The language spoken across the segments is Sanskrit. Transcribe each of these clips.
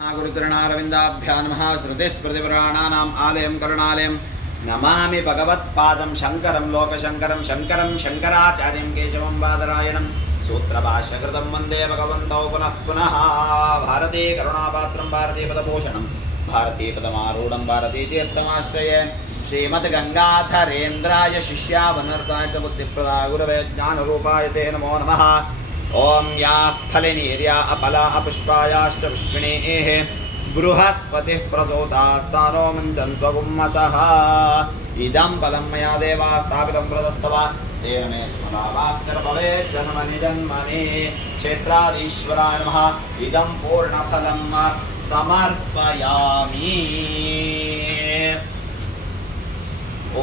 गुरुचरणारविन्दाभ्यां नमः। श्रुतिस्मृतिपुराणानाम् आलयं करुणालयं नमामि भगवत्पादं शङ्करं लोकशङ्करं शङ्करं शङ्कराचार्यं केशवं बादरायणं सूत्रभाष्यकृतं वन्दे भगवन्तौ पुनः पुनः। भारती करुणापात्रं भारती पदभूषणं भारती पदमारूढं भारती तीर्थमाश्रये श्रीमद्गङ्गाधरेन्द्राय शिष्यावनर्ताय च बुद्धिप्रदाय गुरवे ज्ञानरूपाय ते नमो नमः। ओम या फलिनीर्या अपला अपुष्पायाश्च पुष्पिणीः बृहस्पतिः प्रसोतास्तानो मुञ्चन्त्वगुम्मसः। इदं फलं मया देवा स्थापितं प्रदस्तव तेन मे स्मरावाप्तिर्भवेत् जन्मनि जन्मनि। क्षेत्राधीश्वराय नमः। इदं पूर्णफलं समर्पयामि।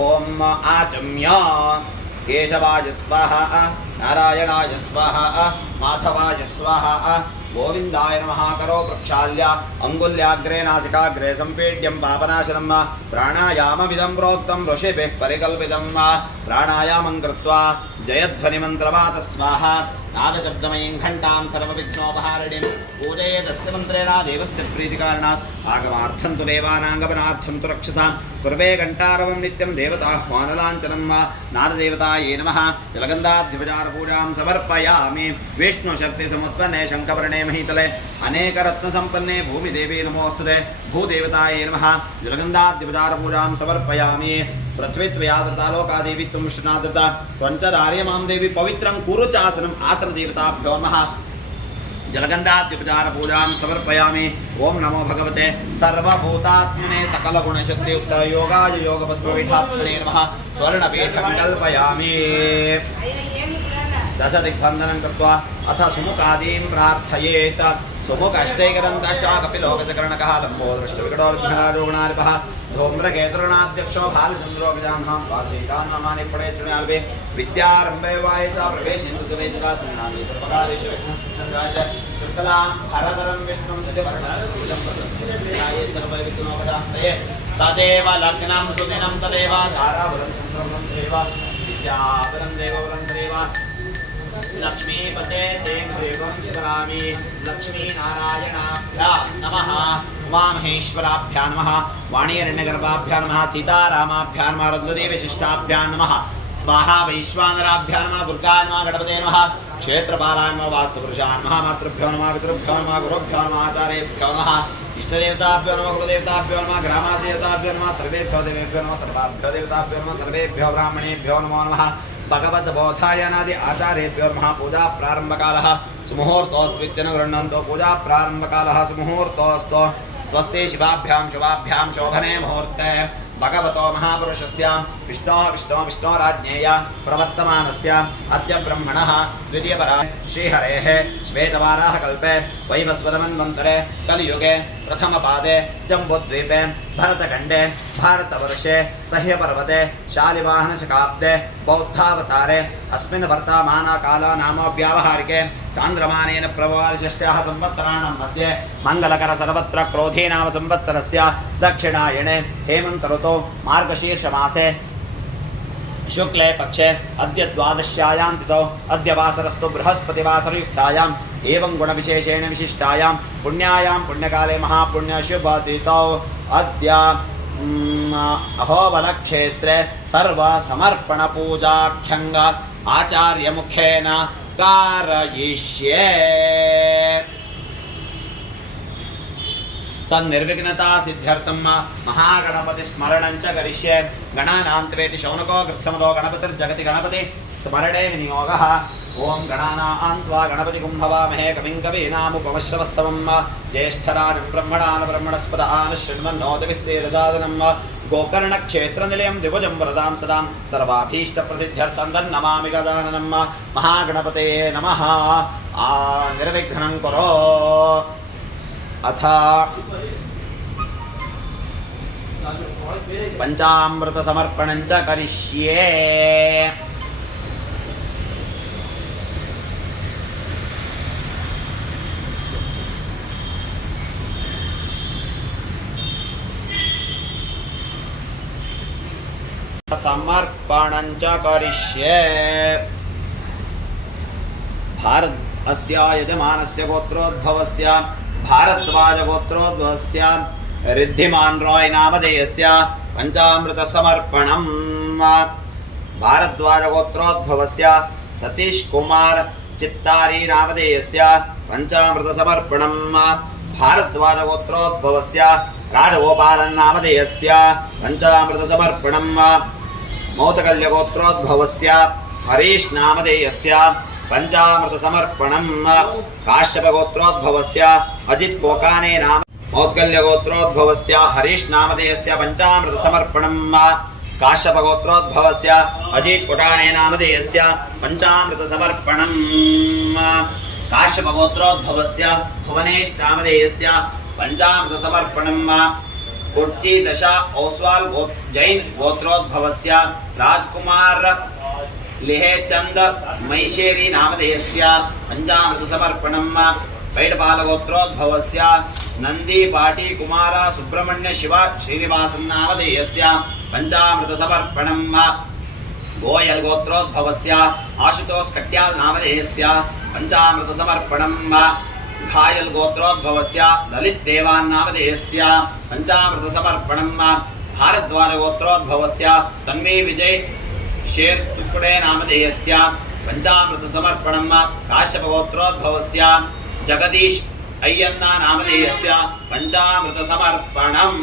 ओम आचम्य केशवाय स्वाहा नारायणाय स्वाहा माधवाय स्वाहा गोविंदाय नमः। करो प्रक्षाल्य अंगुल्याग्रे नासिकाग्रे संपीड्यं पापनाशनं प्राणायाममिदं प्रोक्तं ऋषिभिः परिकल्पितं प्राणायामं कृत्वा जयध्वनिमन्त्रवात स्वाहा नादशब्दमयीं घण्टां सर्वविघ्नोपहारिणीं पूजयेदस्य मन्त्रेण देवस्य प्रीतिकारणात् आगमार्थं तु देवानाङ्गमनार्थं तु रक्षसां कुर्वे घण्टारवं नित्यं देवताह्वानलाञ्छनं नाददेवतायै नमः। जलगन्धाद्विपचारपूजां समर्पयामि। विष्णुशक्तिसमुत्पन्ने शङ्खवर्णे महीतले अनेकरत्नसम्पन्ने भूमिदेवी नमोऽस्तुते भूदेवतायै नमः। जलगन्धाद्विपचारपूजां समर्पयामि। पृथ्वीत्वयादृता लोकादेवी त्वं विष्णुनादृता त्वञ्चरार्य मां देवी पवित्रं कुरु चासनम् आसनदेवताभ्यो नमः। जलगन्धाद्विपचारपूजां समर्पयामि। ओम नमो भगवते सर्वभूतात्मने सकलगुणशक्तियुक्त योगाय योगपद्मपीठात्मने नमः। स्वर्णपीठं कल्पयामि। दशदिग्बन्धनं कृत्वा अथ सुमुखादीं प्रार्थयेत्। सुमुखष्टैकरन्तश्चाकपिलोकचकर्णकः लम्बोदृष्टविकटो विघ्नराजोगुणारिपः धूम्रकेतुर्णाध्यक्षो भालचन्द्रोगजाह्नां वाचैकान् नामानि पडेचुण्याल्पे विद्यारम्भे वायिता प्रवेशेन्दुकवेदिका संनामेतरपकारेषु विष्णुस्य सञ्जाय शुक्लां भरधरं विष्णुं सत्यवर्णं प्रसन्नाय सर्वविघ्नोपशान्तये तदेव लग्नं सुदिनं तदेव ताराबलं चन्द्रबलं तदेव विद्याबलं देवबलं तदेव लक्ष्मीपते ते देवं स्मरामि। लक्ष्मीनारायणाभ्यां नमः। उमामहेश्वराभ्यां नमः। वाणीरण्यगर्भाभ्यां नमः। सीतारामाभ्यां नमः। रुद्रदेवशिष्टाभ्यां नमः। स्वाहा वैश्वानराभ्यां नमः। दुर्गाय नमः। गणपते नमः। क्षेत्रपालाय नमः। वास्तुपुरुषाय नमः। मातृभ्यो नमः। पितृभ्यो नमः। गुरुभ्यो नमः। आचार्येभ्यो नमः। इष्टदेवताभ्यो नमः। कुलदेवताभ्यो नमः। ग्रामादेवताभ्यो नमः। सर्वेभ्यो देवेभ्यो नमः। सर्वाभ्यो देवताभ्यो नमः। सर्वेभ्यो ब्राह्मणेभ्यो नमो नमः। भगवद्बोधायनादि आचार्येभ्यो नमः। पूजा प्रारंभकालः सुमुहूर्तोऽस्त्वित्यन गृह्णन्तो। पूजा प्रारंभकालः सुमुहूर्तोऽस्तु। स्वस्ति शिवाभ्यां शुभाभ्यां शोभने मुहूर्ते भगवतो महापुरुषस्य विष्णोराज्ञेय प्रवर्तमानस्य अद्य ब्रह्मणः द्वितीयपरा श्रीहरेः श्वेतवाराहकल्पे वैवस्वतमन्वन्तरे कलियुगे प्रथमपादे जम्बूद्वीपे भरतखण्डे भारतवर्षे सह्यपर्वते शालिवाहनशकाब्दे बौद्धावतारे अस्मिन् वर्तमानकालनाम व्यावहारिके चान्द्रमानेन प्रभवादिषष्ट्याः संवत्सराणां मध्ये मङ्गलकर सर्वत्र क्रोधी नाम संवत्सरस्य दक्षिणायणे हेमन्त ऋतौ मार्गशीर्षमासे शुक्ले पक्षे अद्य द्वादश्यायां तिथौ अद्य वासरस्तु बृहस्पतिवासरयुक्तायाम् एवं गुणविशेषेण विशिष्टायां पुण्यायां पुण्यकाले महापुण्यशुभतिथौ अद्य अहोबलक्षेत्रे सर्वसमर्पणपूजाख्यङ्ग आचार्यमुखेन कारयिष्ये। तन्निर्विघ्नता सिद्ध्यर्थं महागणपति स्मरणं च करिष्ये। गणानां त्वेति शौनको कृत्समदो गणपतिर्जगति गणपति स्मरणे विनियोगः। ओम गणानां त्वा गणपतिगुं हवामहे कविं कवीनामुपमश्रवस्तवं ज्येष्ठराजं ब्रह्मणान् ब्रह्मणस्पदान् शृण्वन्नोतिभिस्सेदसादनं गोकर्णक्षेत्रनिलयं द्विभुजं वरदां सदां सर्वाभीष्टप्रसिद्ध्यर्थं तन्नमामि गजाननं। महागणपतये नमः। निर्विघ्नं कुरु। अथ पंचामृत समर्पणं च करिष्ये। समर्पणं च करिष्ये। भारत अस्य यजमानस्य गोत्रोद्भवस्य भारद्वाज गोत्रोद्भवस्य रिद्धिमान् रॉय नामधेयस्य पंचामृत समर्पणम् भारद्वाज गोत्रोद्भवस्य सतीश कुमार चित्तारी नामधेयस्य पंचामृत समर्पणम् भारद्वाज गोत्रोद्भवस्य राजगोपालन् नामधेयस्य पंचामृत समर्पणम् मौतकल्य गोत्रोद्भवस्य हरीश नामधेयस्य पंचामृत समर्पणम् काश्यप गोत्रोद्भवस्य अजित कोकाने नाम मौद्गल्य गोत्रोद्भवस्य हरीश नामधेयस्य पंचामृत समर्पणम् काश्यप गोत्रोद्भवस्य अजित कोटाणे नामधेयस्य पंचामृत समर्पणम् काश्यप गोत्रोद्भवस्य भुवनेश नामधेयस्य पंचामृत समर्पणम् कुर्ची दशा ओसवाल जैन गोत्रोद्भवस्य राजकुमार लिहेचंद मैशेरी नामधेयस्य पंचामृत समर्पणम् पैडपाल गोत्रोद्भवस्य नंदी पाटी कुमार सुब्रह्मण्य शिव श्रीनिवासन नामधेयस्य पंचामृत समर्पणम् गोयल गोत्रोद्भवस्य आशुतोष कट्याल नामधेयस्य पंचामृत समर्पणम् घायल गोत्रोद्भवस्य ललित देवान नामधेयस्य पंचामृत समर्पणम् भारद्वाज गोत्रोद्भवस्य तन्वी विजय शेर तुकडे नामधेयस्य पंचामृत समर्पणम् काश्यप गोत्रोद्भवस्य जगदीश अय्यन्ना नामधेयस्य पंचामृत समर्पणम्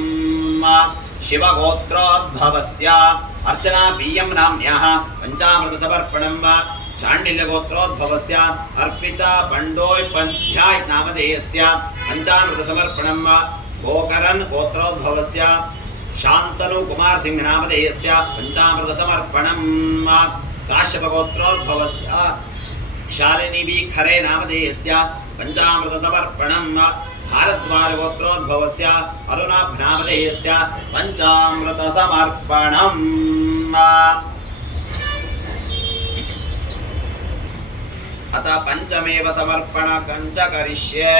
शिव गोत्रोद्भवस्य अर्चना बीएम नाम्न्याः पंचामृत समर्पणम् शाण्डिल्य गोत्रोद्भवस्य अर्पिता बंडोय पंध्याय नामधेयस्य पंचामृत समर्पणम् गोकरन गोत्रोद्भवस्य शांतनु कुमार सिंह नामधेयस्य पंचामृत समर्पणम् काश्यप गोत्रोद्भवस्य शालिनी बी खरे नामधेयस्य पंचामृत समर्पणम् भारद्वाज गोत्रोद्भवस्य अरुणाभ नामधेयस्य पंचामृत समर्पणम् अत पंचमेव समर्पण कंच करिष्ये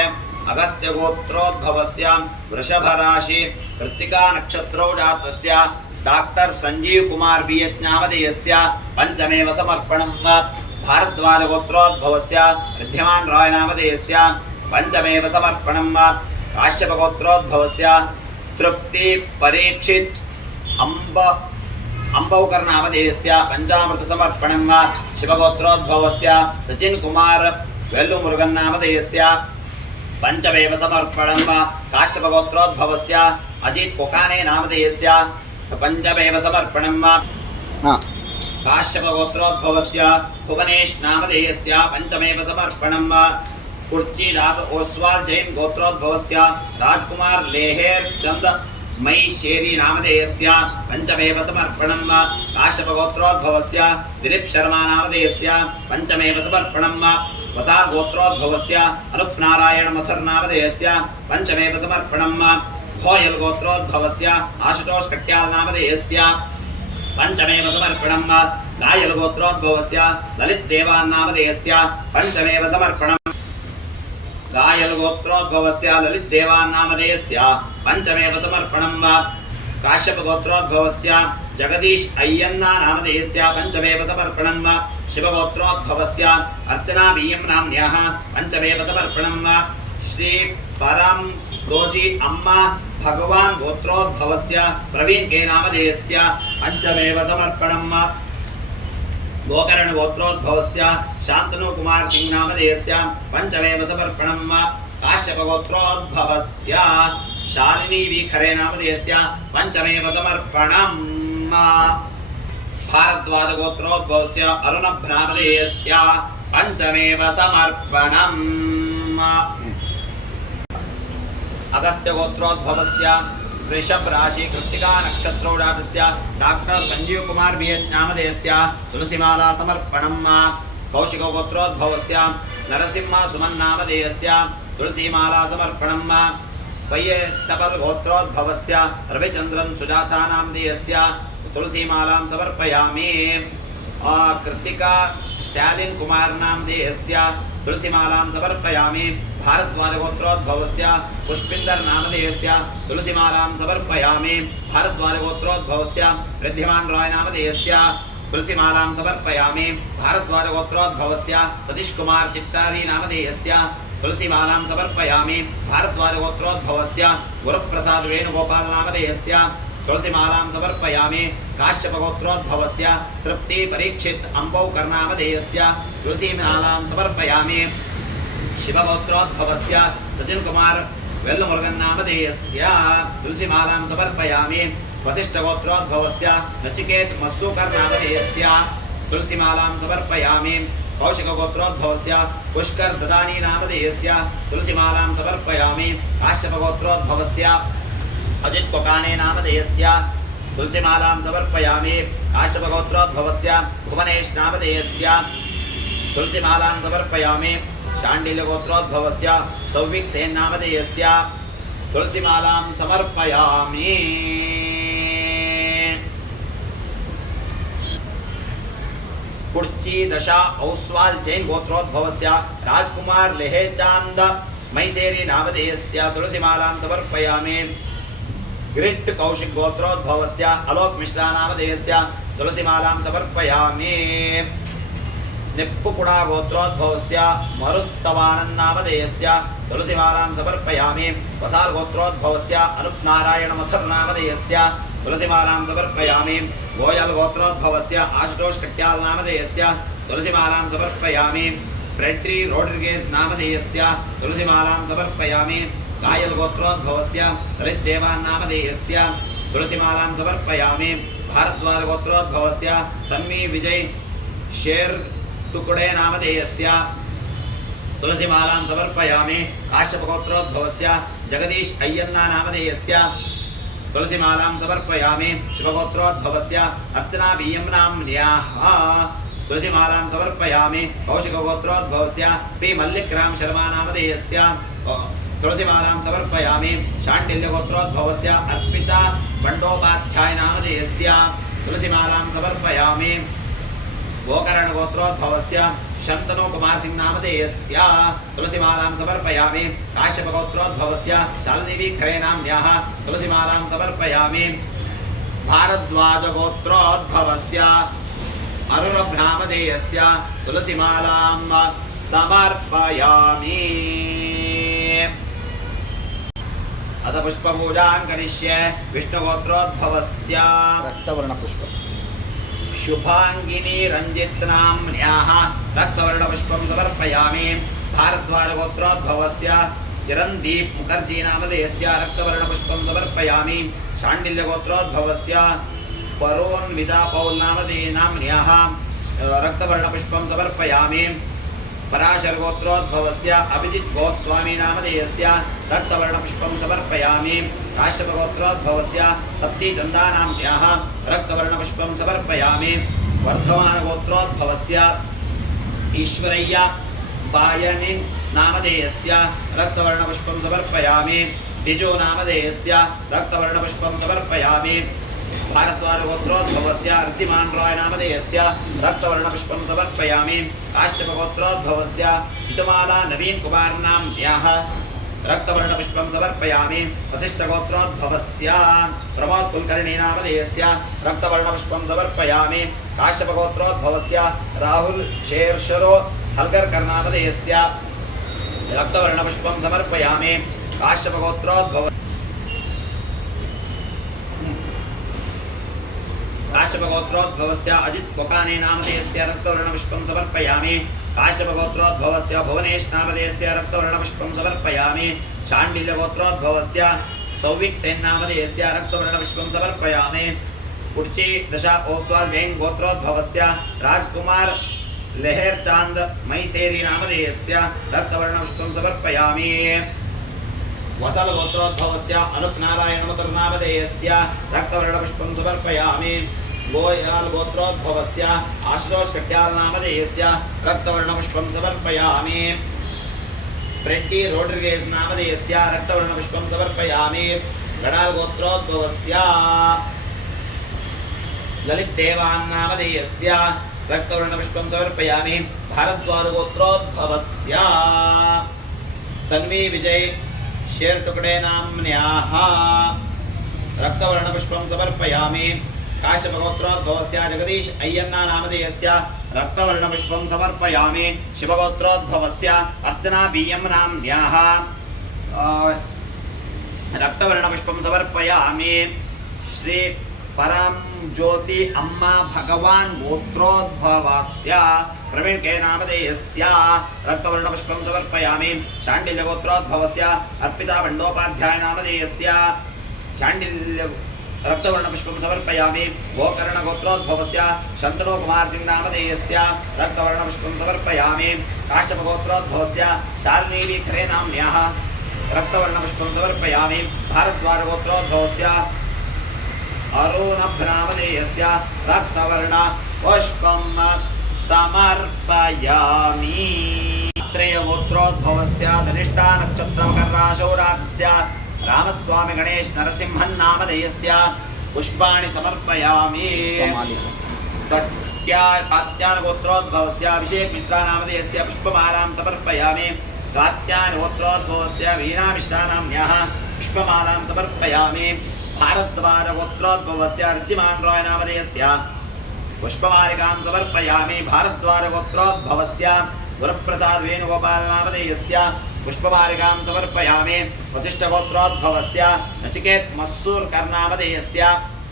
अगस्त्य गोत्रोद्भवस्य वृषभ राशि कृत्तिका नक्षत्रो जातस्य डॉक्टर संजीव कुमार बीएच नामधेयस्य पंचमेव समर्पणम् भारद्वाज गोत्रोद्भवस्य रिद्धिमान् रॉय नामधेयस्य पंचमेव समर्पणम् काश्यप गोत्रोद्भवस्य तृप्ति परीक्षित अंबौकर नामधेयस्य पंचामृत समर्पणम् शिवगोत्रोद्भवस्य सचिन कुमार वेल्लु मुरुगन नामधेयस्य पंचमेव समर्पणम् काश्यप गोत्रोद्भवस्य अजित कोकाने नामधेयस्य पंचमेव समर्पणम् काश्यप गोत्रोद्भवस्य भुवनेश नामधेयस्य पंचमेव समर्पणम् कुर्चीदास ओसवाल जैन गोत्रोद्भवस्य राजकुमार लेहेर चंद मई शेरी नामधेयस्य पंचमेव समर्पणम् काश्यप गोत्रोद्भवस्य दिलीप शर्मा नामधेयस्य पंचमेव समर्पणम् वसाल गोत्रोद्भवस्य अनुप नारायण मथुर नामधेयस्य पंचमेव समर्पणम् भोयल गोत्रोद्भवस्य आशुतोष कट्याल नामधेयस्य पंचमेव समर्पणम् गायल गोत्रोद्भवस्य ललित देवान नामधेयस्य पंचमेव समर्पणम् गायल गोत्रोद्भवस्य ललित देवान नामधेयस्य पंचमेव समर्पणम् काश्यप गोत्रोद्भवस्य जगदीश अय्यन्ना नामधेयस्य पंचमेव समर्पणम् शिव गोत्रोद्भवस्य अर्चना बीएम नाम्न्याः पंचमेव समर्पणम् श्री परम रोजी अम्मा भगवान गोत्रोद्भवस्य प्रवीण के नामधेयस्य पंचमेव समर्पणम् गोकर्ण गोत्रोद्भवस्य शांतनु कुमार सिंह नामधेयस्य पंचमेव समर्पणम् काश्यप गोत्रोद्भवस्य शालिनी वी खरे नामधेयस्य पंचमेव समर्पणम् भारद्वाज गोत्रोद्भवस्य अरुणभ नामधेयस्य पंचमेव समर्पणम् अगस्त्य गोत्रोद्भवस्य वृषभ राशि कृत्तिका नक्षत्रो जातस्य डॉक्टर संजीव कुमार बीएच नामधेयस्य तुलसीमाला समर्पणम् कौशिक गोत्रोद्भवस्य नरसिंह सुमन नामधेयस्य तुलसीमाला समर्पणम् वैयटपल गोत्रोद्भवस्य रविचंद्रन सुजाता नामधेयस्य तुलसीमालां समर्पयामि कृत्तिका स्टालिन कुमार नामधेयस्य तुलसीमालां समर्पयामि भारद्वाज गोत्रोद्भवस्य पुष्पिंदर नामधेयस्य तुलसीमालां समर्पयामि भारद्वाज गोत्रोद्भवस्य रिद्धिमान् रॉय नामधेयस्य तुलसीमालां समर्पयामि भारद्वाज गोत्रोद्भवस्य सतीश कुमार चित्तारी नामधेयस्य तुलसीमालां समर्पयामि भारद्वाजगोत्रोद्भवस्य गुरुप्रसाद वेणुगोपाल नामधेयस्य तुलसीमालां समर्पयामि काश्यपगोत्रोद्भवस्य तृप्ति परीक्षित अंबौकर नामधेयस्य तुलसीमालां समर्पयामि शिवगोत्रोद्भवस्य सचिन कुमार वेल्लमुरुगन नामधेयस्य तुलसीमालां समर्पयामि वसिष्ठगोत्रोद्भवस्य नचिकेत मस्सूकर नामधेयस्य तुलसीमालां समर्पयामि कौशिकगोत्रोद्भवस्य पुष्कर ददानी नामधेयस्य तुलसीमालां समर्पयामि काश्यपगोत्रोद्भवस्य अजित कोकाने नामधेयस्य तुलसीमालां समर्पयामि काश्यपगोत्रोद्भवस्य भुवनेश नामधेयस्य तुलसीमालां समर्पयामि शाण्डिल्यगोत्रोद्भवस्य सौविक सेन नामधेयस्य तुलसीमालां समर्पयामि कुर्ची दशा औस्वाल जैन गोत्रोद्भवस्य राजकुमार लेहेचांद मैसेरी नामधेयस्य तुलसीमालां समर्पयामि ग्रिट कौशिक गोत्रोद्भवस्य अलोक मिश्रा नामधेयस्य तुलसीमालां समर्पयामि निप्पुकुड़ा गोत्रोद्भवस्य मरुत्तवानंद नामधेयस्य तुलसीमालां समर्पयामि वसाल गोत्रोद्भवस्य अनुप नारायण मथुर नामधेयस्य तुलसीमालां समर्पयामि गोयल गोत्रोद्भवस्य आशुतोष कट्याल नामधेयस्य तुलसीमालां समर्पयामि फ्रेड्री रोड्रिगेज नामधेयस्य तुलसीमालां समर्पयामि कायल गोत्रोद्भवस्य ललित देवान नामधेयस्य तुलसीमालां समर्पयामि भारद्वाज गोत्रोद्भवस्य तन्वी विजय शेर टुकड़े नामधेयस्य तुलसीमालां समर्पयामि काश्यप गोत्रोद्भवस्य जगदीश अय्यन्ना नामधेयस्य तुलसीमालां समर्पयामि शिवगोत्रोद्भवस्य अर्चना बीएम नाम्न्याः तुलसीमालां समर्पयामि कौशिक गोत्रोद्भवस्य पी मल्लिकराम शर्मा नामधेयस्य तुलसीमालां समर्पयामि शाण्डिल्य गोत्रोद्भवस्य अर्पिता बंडोपाध्याय नामधेयस्य तुलसीमालां समर्पयामि गोकर्ण गोत्रोद्भवस्य शंतनु कुमार सिंह नामधेयस्य तुलसीमालां समर्पयामि काश्यप गोत्रोद्भवस्य शालदेवी खरे नाम्न्याः तुलसीमालां समर्पयामि भारद्वाज गोत्रोद्भवस्य अरुणभ नामधेयस्य तुलसीमालां समर्पयामि अथ पुष्पपूजां करिष्ये विष्णुगोत्रोद्भवस्य रक्तवर्ण पुष्प शुभांगिनी रंजित नाम्न्याः रक्तवर्णपुष्पं समर्पयामि भारद्वाज गोत्रोद्भवस्य चिरंदीप मुखर्जी नामधेयस्य रक्तवर्णपुष्पं समर्पयामि शाण्डिल्य गोत्रोद्भवस्य परोन्विता पौल नाम्न्याः रक्तवर्णपुष्पं समर्पयामि पराशर गोत्रोद्भवस्य अभिजित गोस्वामी नामधेयस्य रक्तवर्णपुष्पं समर्पयामि काश्यप गोत्रोद्भवस्य तप्ती चंदा नाम्न्याः रक्तवर्णपुष्पं समर्पयामि वर्धमान गोत्रोद्भवस्य ईश्वरय्य बायनिन नामधेयस्य रक्तवर्णपुष्पं समर्पयामि दिजो नामधेयस्य रक्तवर्णपुष्पं समर्पयामि भारद्वाज गोत्रोद्भवस्य अर्तिमान रॉय नामधेयस्य रक्तवर्णपुष्पं समर्पयामि काश्यप गोत्रोद्भवस्य चितमाला नवीन कुमार नाम्न्याः रक्तवर्णपुष्पं समर्पयामि वसिष्ठ गोत्रोद्भवस्य प्रमोद कुलकर्णी नामधेयस्य रक्तवर्णपुष्पं समर्पयामि काश्यप गोत्रोद्भवस्य राहुल शेरशरो हलगर्कर नामधेयस्य रक्तवर्णपुष्पं समर्पयामि काश्यप गोत्रोद्भव काश्यप गोत्रोद्भवस्य अजित कोकाने नामधेयस्य रक्तवर्णपुष्पं समर्पयामि काश्यप गोत्रोद्भवस्य भुवनेश नामधेयस्य रक्तवर्णपुष्पं समर्पयामि शाण्डिल्य गोत्रोद्भवस्य सौविक सेन नामधेयस्य रक्तवर्णपुष्पं समर्पयामि कुर्ची दशा ओस्वाल जैन गोत्रोद्भवस्य राजकुमार लेहेरचांद मैसेरी नामधेयस्य रक्तवर्णपुष्पं समर्पयामि वसल गोत्रोद्भवस्य अनुप नारायण मथुर नामधेयस्य रक्तवर्णपुष्पं समर्पयामि गोयल गोत्रोद्भवस्य आशुतोष कट्याल नामधेयस्य रक्तवर्णपुष्पं समर्पयामि फ्रेड्डी रोड्रिगेज नामधेयस्य रक्तवर्णपुष्पं समर्पयामि गणाल गोत्रोद्भवस्य ललित देवान नामधेयस्य रक्तवर्णपुष्पं समर्पयामि भारद्वाज गोत्रोद्भवस्य तन्वी विजय शेर टुकड़े नाम्न्याः रक्तवर्णपुष्पं समर्पयामि काश्यप गोत्रोद्भवस्य जगदीश अय्यन्ना नामधेयस्य रक्तवर्णपुष्पं समर्पयामि शिवगोत्रोद्भवस्य अर्चना बीयं नाम्न्याः रक्तवर्णपुष्पं समर्पयामि श्री परम ज्योति अम्मा भगवान गोत्रोद्भवस्य प्रवीण के नामधेयस्य रक्तवर्णपुष्पं समर्पयामि शाण्डिल्य गोत्रोद्भवस्य अर्पिता बंडोपाध्याय नामधेयस्य शाण्डिल्य रक्तवर्णपुष्पं समर्पयामि गोकर्ण गोत्रोद्भवस्य शन्तनु कुमार सिंह नामधेयस्य रक्तवर्णपुष्पं समर्पयामि काश्यप गोत्रोद्भवस्य शालिनी विखरे नाम्न्याः रक्तवर्णपुष्पं समर्पयामि भारद्वाज गोत्रोद्भवस्य अरुणभ्नामधेयस्य रक्तवर्ण पुष्पं समर्पयामि त्रय गोत्रोद्भवस्य धनिष्ठा नक्षत्रमकरराशौ राजस्य रामस्वामी गणेश नरसिंहन् नामधेयस्य पुष्पाणि समर्पयामि कात्यायन गोत्रोद्भवस्य अभिषेक मिश्रा नामधेयस्य पुष्पमालां समर्पयामि कात्यायन गोत्रोद्भवस्य वीणा मिश्रा नाम्न्याः पुष्पमालां समर्पयामि भारद्वाज गोत्रोद्भवस्य ऋद्धिमान रॉय नामधेयस्य पुष्पमालिकां समर्पयामि भारद्वाज गोत्रोद्भवस्य गुरुप्रसाद वेणुगोपाल नामधेयस्य पुष्पमालिकां समर्पयामि वसिष्ठ गोत्रोद्भवस्य नचिकेत मस्सूरकर नामधेयस्य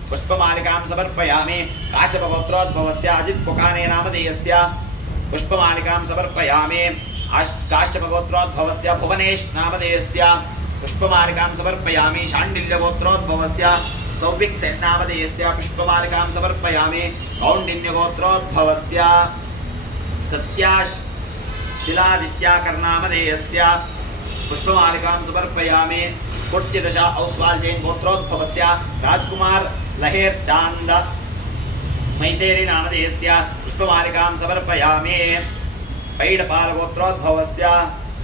पुष्पमालिकां समर्पयामि काश्यप गोत्रोद्भवस्य अजित कोकाने नामधेयस्य पुष्पमालिकां समर्पयामि काश्यप गोत्रोद्भवस्य भुवनेश नामधेयस्य पुष्पमालिकां समर्पयामि शाण्डिल्य गोत्रोद्भवस्य सौभिक सेन नामधेयस्य पुष्पमालिकां समर्पयामि कौण्डिन्य गोत्रोद्भवस्य सत्याशिलादित्याकर नामधेयस्य पुष्पमालिकां समर्पयामि कोच्चिदशा औस्वाल जैन गोत्रोद्भवस्य राजकुमार लहेर चांद मैसेरी नामधेयस्य पुष्पमालिकां समर्पयामि पैडपाल गोत्रोद्भवस्य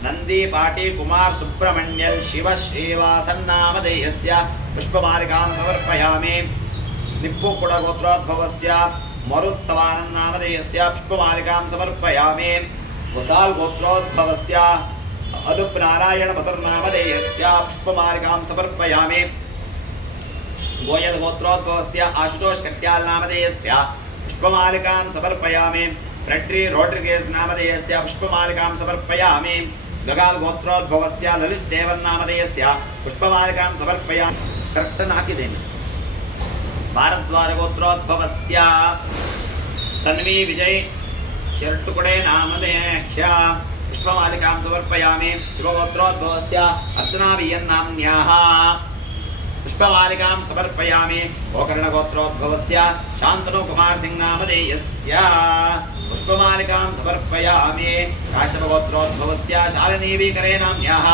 नंदी पाटी कुमार सुब्रह्मण्यल शिव श्रीवासन नामधेयस्य पुष्पमालिकां समर्पयामि निप्पुकुड गोत्रोद्भवस्य मरुत्तवानन् नामधेयस्य पुष्पमालिकां समर्पयामि वसाल गोत्रोद्भवस्य अदुप नारायण मधुर नामधेयस्य पुष्पमालिकां समर्पयामि गोयल गोत्रोद्भवस्य आशुतोष कट्याल नामधेयस्य पुष्पमालिकां समर्पयामि रेड्री रोड्रिगेज नामधेयस्य पुष्पमालिकां समर्पयामि गगाल गोत्रोद्भवस्य ललित देवन नामधेयस्य पुष्पमालिकां समर्पयामि कर्तन हाकिदेने भारद्वाज गोत्रोद्भवस्य तन्वी विजय शर्टुकुडे नामधेयस्य पुष्पमालिकां समर्पयामि शिवगोत्रोद्भवस्य अर्चना बीयन् नाम्न्याः पुष्पमालिकां समर्पयामि गोकर्ण गोत्रोद्भवस्य शान्तनु कुमार सिंह नामधेयस्य पुष्पमालिकां समर्पयामि काश्यप गोत्रोद्भवस्य शालिनी विकरे नाम्न्याः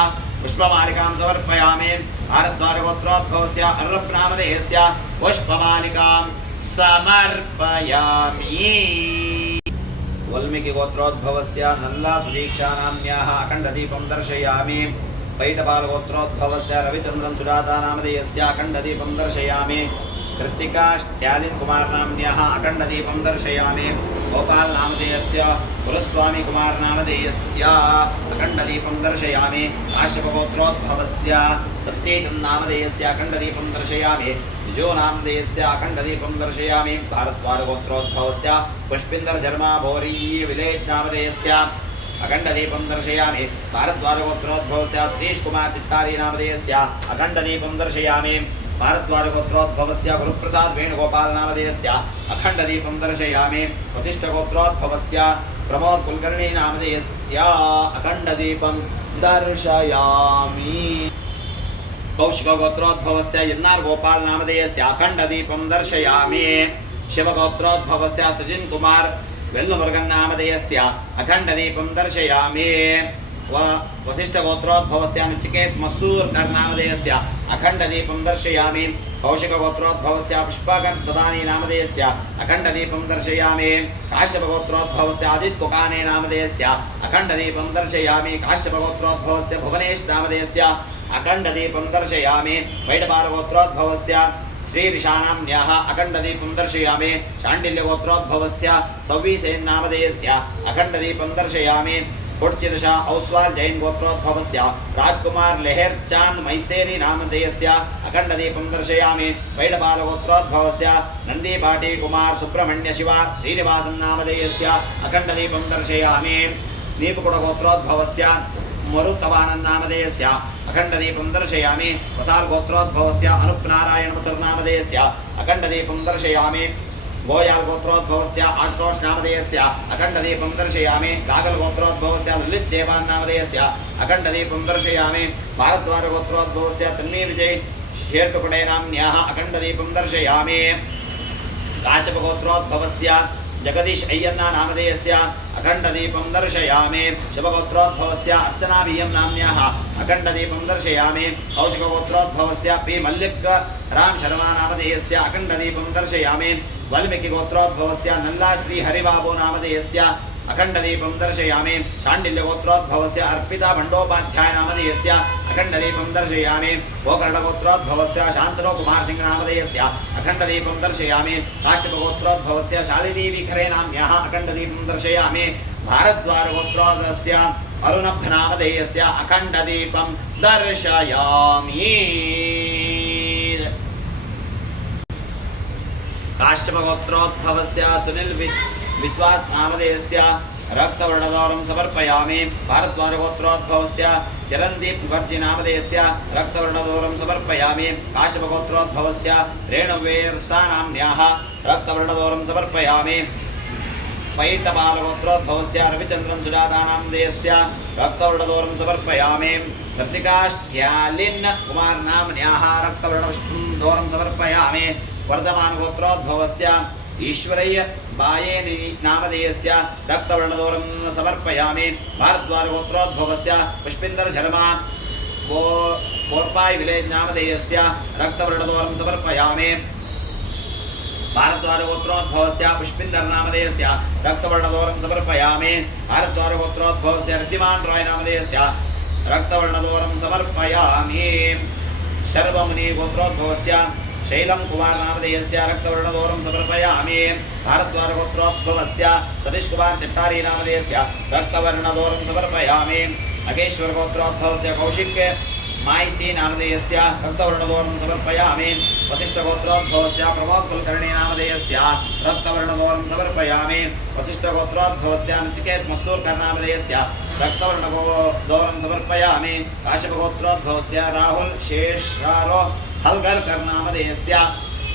पुष्पमालिकां समर्पयामि भारद्वाज गोत्रोद्भवस्य अर्रप् नामधेयस्य पुष्पमालिकां समर्पयामि वाल्मीकि गोत्रोद्भवस्य नल्ला सुदीक्षा नाम्न्याः अखण्डदीपं दर्शयामि पैटपाल गोत्रोद्भवस्य रविचन्द्रन सुजाता नामधेयस्य अखण्डदीपं दर्शयामि कृत्तिका स्टालिन कुमार नाम्न्याः अखण्डदीपं दर्शयामि गोपाल नामधेयस्य गुरुस्वामी कुमार नामधेयस्य अखण्डदीपं दर्शयामि काश्यप गोत्रोद्भवस्य सत्येतन् नामधेयस्य अखण्डदीपं दर्शयामि निजो नामधेयस्य अखण्डदीपं दर्शयामि भारद्वाज गोत्रोद्भवस्य पुष्पिन्दर शर्मा भोरी विलेज नामधेयस्य अखण्डदीपं दर्शयामि भारद्वाज गोत्रोद्भवस्य सतीश कुमार चित्तारी नामधेयस्य अखण्डदीपं दर्शयामि भारद्वाज गोत्रोद्भवस्य गुरुप्रसाद वेणुगोपाल नामधेयस्य अखण्डदीपं दर्शयामि वसिष्ठ गोत्रोद्भवस्य प्रमोद कुलकर्णी नामधेयस्य अखण्डदीपं दर्शयामि कौशिक गोत्रोद्भवस्य यन्नार गोपाल नामधेयस्य अखण्डदीपं दर्शयामि शिव गोत्रोद्भवस्य सजिन कुमार वेल्लुमुरुगन् नामधेयस्य अखण्डदीपं दर्शयामि वसिष्ठ गोत्रोद्भवस्य नचिकेत मस्सूरकर नामधेयस्य अखण्डदीपं दर्शयामि कौशिक गोत्रोद्भवस्य पुष्पकर ददानी नामधेयस्य अखण्डदीपं दर्शयामि काश्यप गोत्रोद्भवस्य अजित कोकाने नामधेयस्य अखण्डदीपं दर्शयामि काश्यप गोत्रोद्भवस्य भुवनेश नामधेयस्य अखण्डदीपं दर्शयामि वैडपाल गोत्रोद्भवस्य श्री ऋषानाम्न्याः अखण्डदीपं दर्शयामि शाण्डिल्य गोत्रोद्भवस्य सौवीसेन नामधेयस्य अखण्डदीपं दर्शयामि कुर्चिदशा औस्वाल जैन गोत्रोद्भवस्य राजकुमार लेहर चांद मैसेरी नामधेयस्य अखंडदीपं दर्शयामि वैडपाल गोत्रोद्भवस्य नंदी पाटी कुमार सुब्रह्मण्य शिवा श्रीनिवासन नामधेयस्य अखंडदीपं दर्शयामि नीपकुट गोत्रोद्भवस्य मरुतवानन नामधेयस्य अखंडदीपं दर्शयामि वसाल गोत्रोद्भवस्य अनुप नारायण मुतुर्नामधेयस्य अखंडदीपं दर्शयामि गोयाल गोत्रोद्भवस्य आशुतोष नामधेयस्य अखंडदीपं दर्शयामि गागल गोत्रोद्भवस्य ललित देवान नामधेयस्य अखंडदीपं दर्शयामि भारद्वाज गोत्रोद्भवस्य तन्वी विजय शेर्टुकुटे नाम्न्याः अखंडदीपं दर्शयामि काश्यप गोत्रोद्भवस्य जगदीश अय्यन्ना नामधेयस्य अखंडदीपं दर्शयामि शिवगोत्रोद्भवस्य अर्चना बीएम नाम्न्याः अखंडदीपं दर्शयामि कौशिक गोत्रोद्भवस्य पी मल्लिक राम शर्मा नामधेयस्य अखंडदीपं दर्शयामि वाल्मीकि गोत्रोद्भवस्य नल्ला श्री हरिबाबू नामधेयस्य अखंडदीपं दर्शयामि शाण्डिल्य गोत्रोद्भवस्य अर्पिता बंडोपाध्याय नामधेयस्य अखंडदीपं दर्शयामि गोकर्ण गोत्रोद्भवस्य शांतनु कुमार सिंह नामधेयस्य अखंडदीपं दर्शयामि काश्यप गोत्रोद्भवस्य शालिनी विखरे नाम्न्याः अखंडदीपं दर्शयामि भारद्वाज गोत्रोद्भवस्य अरुणभ नामधेयस्य अखंडदीपं दर्शयामि काश्यप गोत्रोद्भवस्य सुनील विश्वास नामधेयस्य रक्तवर्णदौरं समर्पयामि भारद्वाज गोत्रोद्भवस्य चिरंदीप मुखर्जी नामधेयस्य रक्तवर्णदौरं समर्पयामि काश्यप गोत्रोद्भवस्य रेणुवेर्सा नाम्न्याः रक्तवर्णदौरं समर्पयामि पैटपाल गोत्रोद्भवस्य रविचंद्रन सुजाता नामधेयस्य रक्तवर्णदौरं समर्पयामि कृतिकाष्ठ्यालिन कुमार नाम्न्याः रक्तवर्णदौरं समर्पयामि वर्धमान गोत्रोद्भवस्य ईश्वरय्य बायेनि नामधेयस्य रक्तवर्णदौरं समर्पयामि भारद्वाज गोत्रोद्भवस्य पुष्पिंदर शर्मा बोरपाई विलेज नामधेयस्य रक्तवर्णदौरं समर्पयामि भारद्वाज गोत्रोद्भवस्य पुष्पिंदर नामधेयस्य रक्तवर्णदौरं समर्पयामि भारद्वाज गोत्रोद्भवस्य ऋद्धिमान रॉय नामधेयस्य रक्तवर्णदौरं समर्पयामि शर्वमुनि गोत्रोद्भवस्य शैलम कुमार नामधेयस्य रक्तवर्णदौरं समर्पयामि भारद्वाज गोत्रोद्भवस्य सतीश कुमार चिट्टारी नामधेयस्य रक्तवर्णदौरं समर्पयामि अगेश्वर गोत्रोद्भवस्य कौशिक माइती नामधेयस्य रक्तवर्णदौरं समर्पयामि वशिष्ठ गोत्रोद्भवस्य प्रमोद कुलकर्णी नामधेयस्य रक्तवर्णदौरं समर्पयामि वशिष्ठ गोत्रोद्भवस्य नचिकेत मस्तूरकर नामधेयस्य रक्तवर्णदौरं समर्पयामि काश्यप गोत्रोद्भवस्य राहुल शेषारो हलगर्कर नामधेयस्य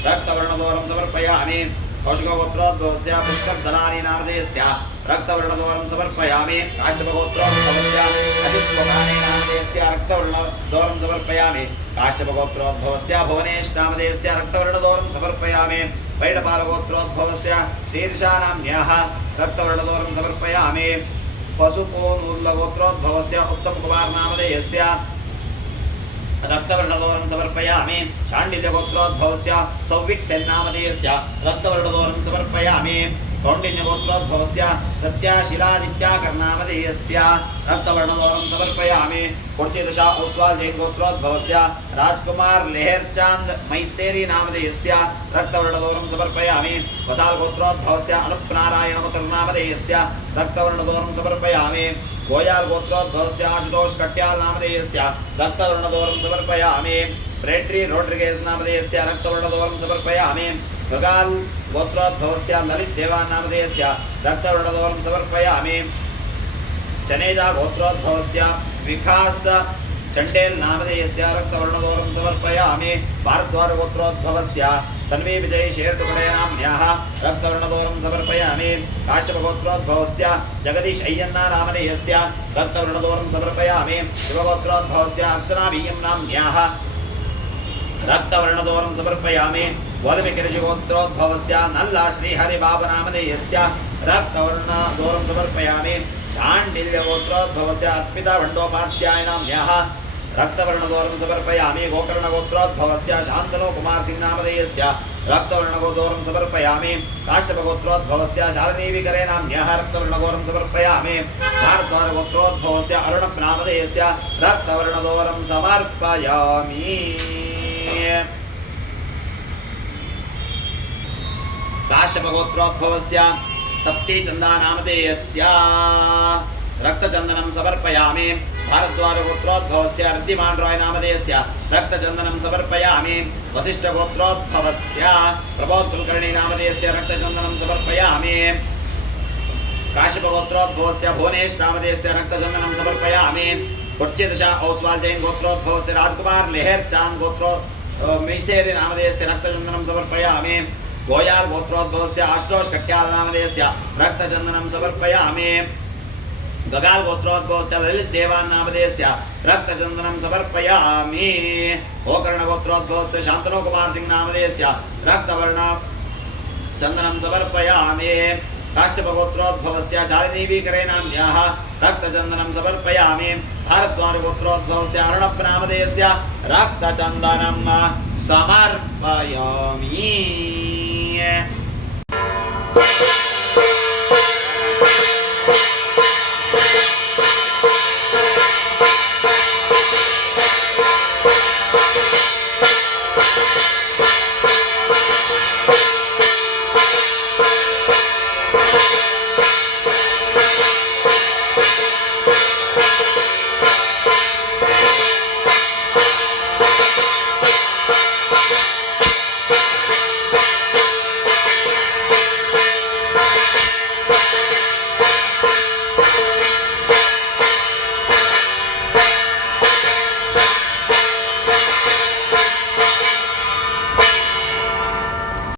रक्तवर्णदौरं समर्पयामि कौशिक गोत्रोद्भवस्य पुष्कर दलानी नामधेयस्य रक्तवर्णदौरं समर्पयामि काश्यप गोत्रोद्भवस्य अदित्वकानी नामधेयस्य रक्तवर्णदौरं समर्पयामि काश्यप गोत्रोद्भवस्य भुवनेश नामधेयस्य रक्तवर्णदौरं समर्पयामि वैडपाल गोत्रोद्भवस्य शीर्षा नाम्न्याः रक्तवर्णदौरं समर्पयामि पशुपोनूल्ल गोत्रोद्भवस्य उत्तम कुमार नामधेयस्य रक्तवर्णदौरं समर्पयामि शाण्डिल्य गोत्रोद्भवस्य सौविक सेन नामधेयस्य रक्तवर्णदौरं समर्पयामि कौंडिन्य गोत्रोद्भवस्य सत्याशिलादित्याकर नामधेयस्य रक्तवर्णदौरं समर्पयामि कुर्चिदशा औस्वाल जैन गोत्रोद्भवस्य राजकुमार लेहर चांद मैसेरी नामधेयस्य रक्तवर्णदौरं समर्पयामि वसाल गोत्रोद्भवस्य अनुप नारायण मुतुर्नामधेयस्य रक्तवर्णदौरं समर्पयामि गोयाल गोत्रोद्भवस्य आशुतोष कट्याल नामधेयस्य रक्तवर्णदौरं समर्पयामि प्रेट्री रोड्रिगेज नामधेयस्य रक्तवर्णदौरं समर्पयामि गगाल गोत्रोद्भवस्य ललित देवान नामधेयस्य रक्तवर्णदौरं समर्पयामि चनेजा गोत्रोद्भवस्य विकास चंडेल नामधेयस्य रक्तवर्णदौरं समर्पयामि भारद्वाज गोत्रोद्भवस्य तन्वी विजय शेर्टुकुटे नाम्न्याः रक्तवर्णदौरं समर्पयामि काश्यप गोत्रोद्भवस्य जगदीश अय्यन्ना नामधेयस्य रक्तवर्णदौरं समर्पयामि शिवगोत्रोद्भवस्य अर्चना बीएम नाम्न्याः रक्तवर्णदौरं समर्पयामि वाल्मीकि गोत्रोद्भवस्य नल्ला श्री हरिबाबू नामधेयस्य रक्तवर्णदौरं समर्पयामि शाण्डिल्य गोत्रोद्भवस्य अर्पिता बंडोपाध्याय नाम्न्याः रक्तवर्णदौरं समर्पयामि गोकर्ण गोत्रोद्भवस्य शांतनु कुमार सिंह नामधेयस्य रक्तवर्णदौरं समर्पयामि काश्यप गोत्रोद्भवस्य शालिनी विकरे नाम्न्याः रक्तवर्णदौरं समर्पयामि भारद्वाज गोत्रोद्भवस्य अरुणप नामधेयस्य रक्तवर्णदौरं समर्पयामि काश्यप गोत्रोद्भवस्य तप्ती चंदा नामधेयस्य रक्तचन्दनं समर्पयामि भारद्वाजगोत्रोद्भवस्य ऋद्धिमान् रॉय नामधेयस्य रक्तचन्दनं समर्पयामि वसिष्ठगोत्रोद्भवस्य प्रबोध कुलकर्णी नामधेयस्य रक्तचन्दनं समर्पयामि काश्यपगोत्रोद्भवस्य भुवनेश नामधेयस्य रक्तचन्दनं समर्पयामि कुर्चिदशा औस्वाल जैन गोत्रोद्भवस्य राजकुमार लेहर चांद गोत्रो मैसेरी नामधेयस्य रक्तचन्दनं समर्पयामि गोयाल गोत्रोद्भवस्य आशुतोष कट्याल नामधेयस्य रक्तचन्दनं समर्पयामि गगाल गोत्रोद्भवस्य ललित देवान नामधेयस्य रक्तचन्दनं समर्पयामि गोकर्ण गोत्रोद्भवस्य शान्तनु कुमार सिंह नामधेयस्य रक्तवर्ण चन्दनं समर्पयामि काश्यप गोत्रोद्भवस्य शालिनीवीकरे नाम्न्याः रक्तचन्दनं समर्पयामि भारद्वाज गोत्रोद्भवस्य अर्णव नामधेयस्य रक्तचन्दनं समर्पयामि।